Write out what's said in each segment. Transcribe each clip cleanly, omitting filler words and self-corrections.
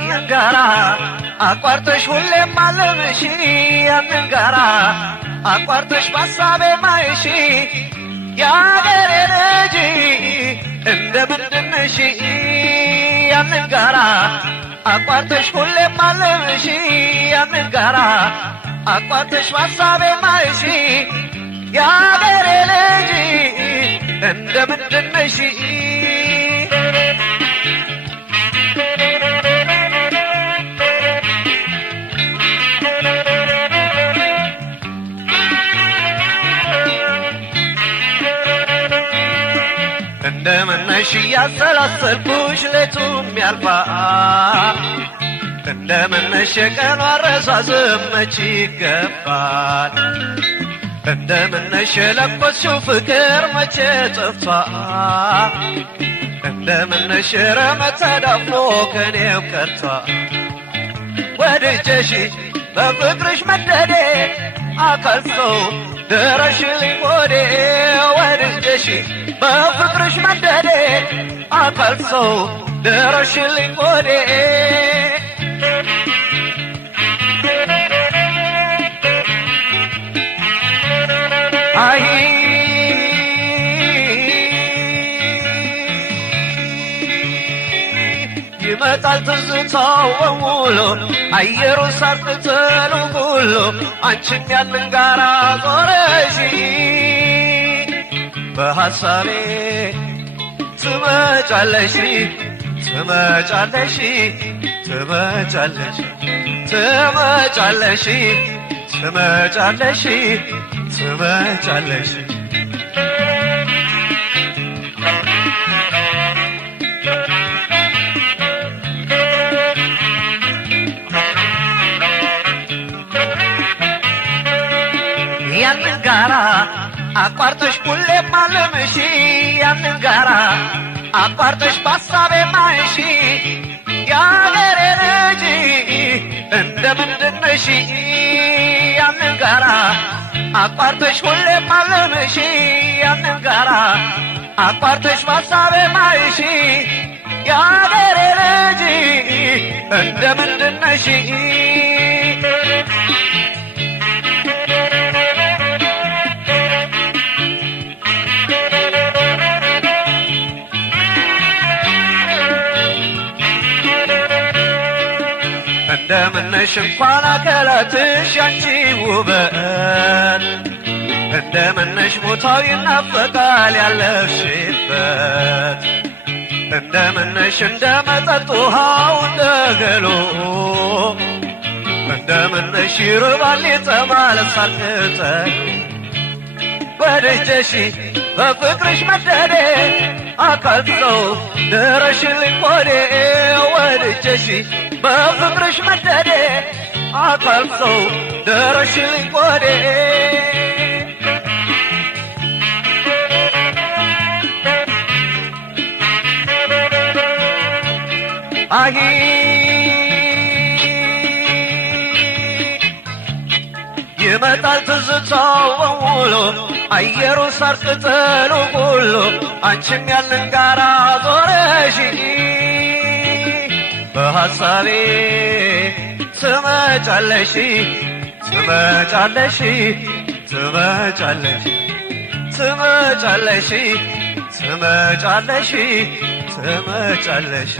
ያንን ጋራ አቋርጠሽ ሁሌም አለምሽ ያንን ጋራ አቋርጠሽ ባሳቤ ማይሽ ያገሬ ልጅ እንደምንድነሽ ያንን ጋራ አቋርጠሽ ሁሌም አለምሽ ያንን ጋራ አቋርጠሽ ባሳቤ ማይሽ ያገሬ ልጅ እንደምንድነሽ እንደምነሽ ያሰላሰልኩሽ ሌቱም ያልፋል እንደምነሽ የቀኑ አረሳስም መች ይገባል እንደምነሽ የለኮስሽው ፍቅር መቼ ጠፋ እንደምነሽ ረመት ተዳፍኖ ከኔው ቀርቷ ወድጀሽ በፍቅርሽ መደዴ አካልሶ ድረሽልኝ ሆዴ ወድጀሽ በፍቅርሽ መደዴ አካልሶ ድረሽልኝ ሆዴ አይ ይመጣል ትዝታው በሙሉ አየሩ ሳር ቅጠሉ ሁሉ አንቺም ያንን ጋራ ዞረሽ በሐሳቤ ትመጫለሽ ትመጫለሽ ትመጫለሽ ትመጫለሽ ትመጫለሽ ትመጫለሽ ያንን ጋራ አቋርጠሽ ሁሌም አለምሽ ያንን ጋራ አቋርጠሽ ባሳቤ ማይሽ ያገሬ ልጅ እንደምንድነሽ ያንን ጋራ አቋርጠሽ ሁሌም አለምሽ ያንን ጋራ አቋርጠሽ ባሳቤ ማይሽ ያገሬ ልጅ እንደምንድነሽ እንደምነሽ እንኳን አካላትሽ ያንቺ ውበት እንደምነሽ ሞታው ይናፈቃል ያለሽበት እንደምነሽ እንደ መጠጥ ውሃው እንደ ገሎ እንደምነሽ ይርባል ይጠማል ሳር ቅጠሉ ወድጀሽ በፍቅርሽ መደዴ አካልሶ ድረሽልኝ ሆዴ ወድጀሽ በፍቅርሽ መደዴ አካልሶ ድረሽልኝ ሆዴ አይ ይመጣል ትዝታው በሙሉ አየሩ ሳር ቅጠሉ ሁሉ አንቺም ያንን ጋራ ዞረሽ በሐሳቤ ትመጫለሽ ትመጫለሽ ትመጫለሽ ትመጫለሽ ትመጫለሽ ትመጫለሽ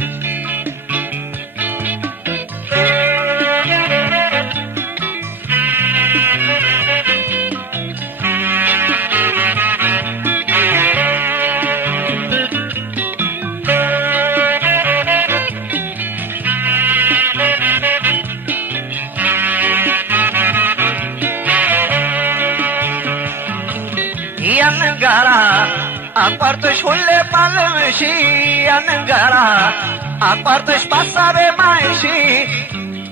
ያንን ጋራ አቋርጠሽ ሁሌም አለምሽ ያንን ጋራ አቋርጠሽ ባሳቤ ማይሽ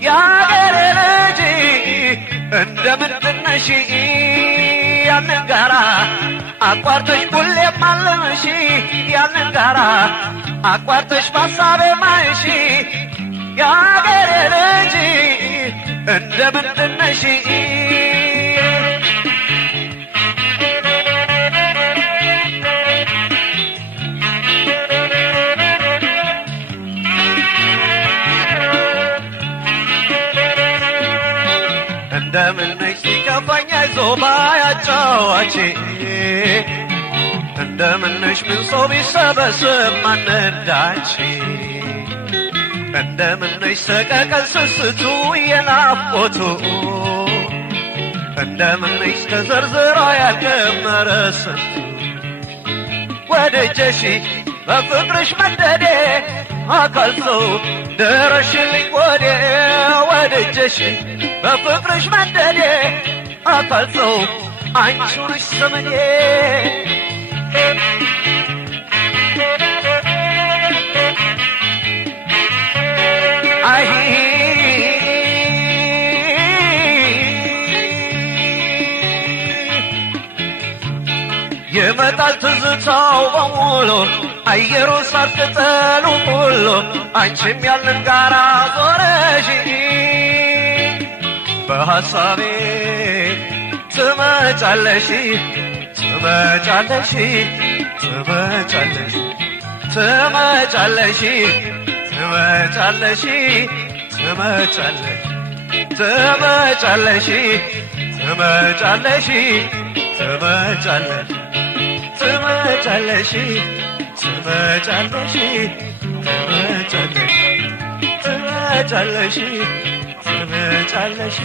ያገሬ ልጅ እንደምንድነሽ ያንን ጋራ አቋርጠሽ ሁሌም አለምሽ ያንን ጋራ አቋርጠሽ ባሳቤ ማይሽ ያገሬ ልጅ እንደምንድነሽ ይዞ ባያጫዋች እንደምንሽ ምን ሰው ቢሰበስብ ማንዳች እንደምንሽ ሰቀቀን ስስቱ የናፍቆቱ እንደምንሽ ተዘርዝሮ ያልከመረስቱ ወደጀሽ በፍቅርሽ መደዴ አካል ሰው ደረሽልኝ ወዴ ወደጀሽ በፍቅርሽ መደዴ አካል ሰው አንቺ ነሽ ዘመኔ አይ ይመጣል ትዝታው በሙሉ አየሩ ሳር ቅጠሉ ሁሉ አንቺም ያለን ጋራ ዞረሽ በሐሳቤ ትመጫለሽ ትመጫለሽ ትመጫለሽ ትመጫለሽ ትመጫለሽ ትመጫለሽ ትመጫለሽ ትመጫለሽ ትመጫለሽ ትመጫለሽ ትመጫለሽ ትመጫለሽ ትመጫለሽ ትመጫለሽ